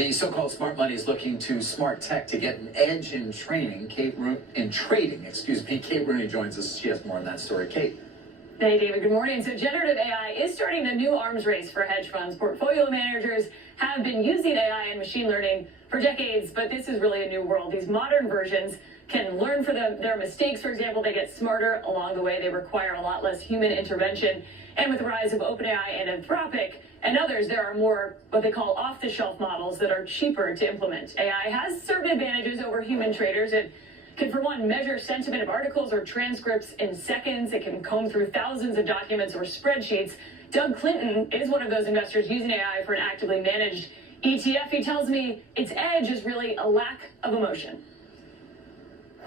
The so-called smart money is looking to smart tech to get an edge in trading. Kate Rooney joins us. She has more on that story. Kate. Hey, David. Good morning. So generative AI is starting the new arms race for hedge funds. Portfolio managers have been using AI and machine learning for decades, but this is really a new world. These modern versions can learn from their mistakes. For example, they get smarter along the way. They require a lot less human intervention. And with the rise of OpenAI and Anthropic and others, there are more what they call off-the-shelf models that are cheaper to implement. AI has certain advantages over human traders. It can, for one, measure sentiment of articles or transcripts in seconds. It can comb through thousands of documents or spreadsheets. Doug Clinton is one of those investors using AI for an actively managed ETF. He tells me its edge is really a lack of emotion.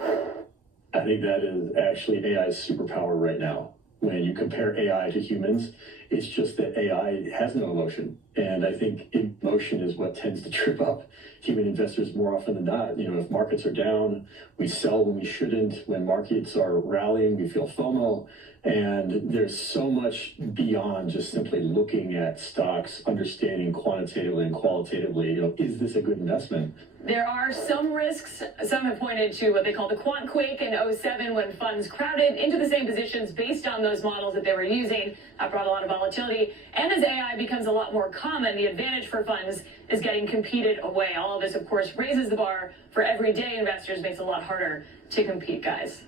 I think that is actually AI's superpower right now. When you compare AI to humans, it's just that AI has no emotion. And I think emotion is what tends to trip up human investors more often than not. You know, if markets are down, we sell when we shouldn't. When markets are rallying, we feel FOMO. And there's so much beyond just simply looking at stocks, understanding quantitatively and qualitatively, you know, is this a good investment? There are some risks. Some have pointed to what they call the quant quake in '07 when funds crowded into the same positions based on those models that they were using. That brought a lot of volatility. And as AI becomes a lot more common, the advantage for funds is getting competed away. All of this, of course, raises the bar for everyday investors, makes it a lot harder to compete, guys.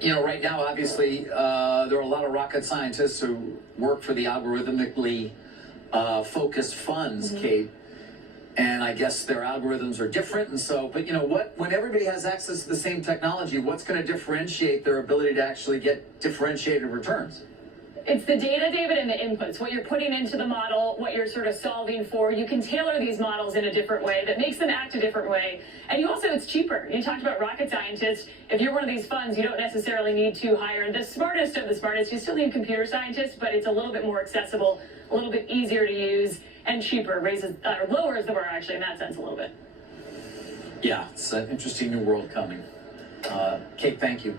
You know, right now, obviously, there are a lot of rocket scientists who work for the algorithmically focused funds, Kate. And I guess their algorithms are different. And so, but you know what, when everybody has access to the same technology, what's going to differentiate their ability to actually get differentiated returns? It's the data, David, and the inputs, what you're putting into the model, what you're sort of solving for. You can tailor these models in a different way that makes them act a different way. And you also, it's cheaper. You talked about rocket scientists. If you're one of these funds, you don't necessarily need to hire the smartest of the smartest. You still need computer scientists, but it's a little bit more accessible, a little bit easier to use, and cheaper, lowers the bar, actually, in that sense, a little bit. Yeah, it's an interesting new world coming. Kate, thank you.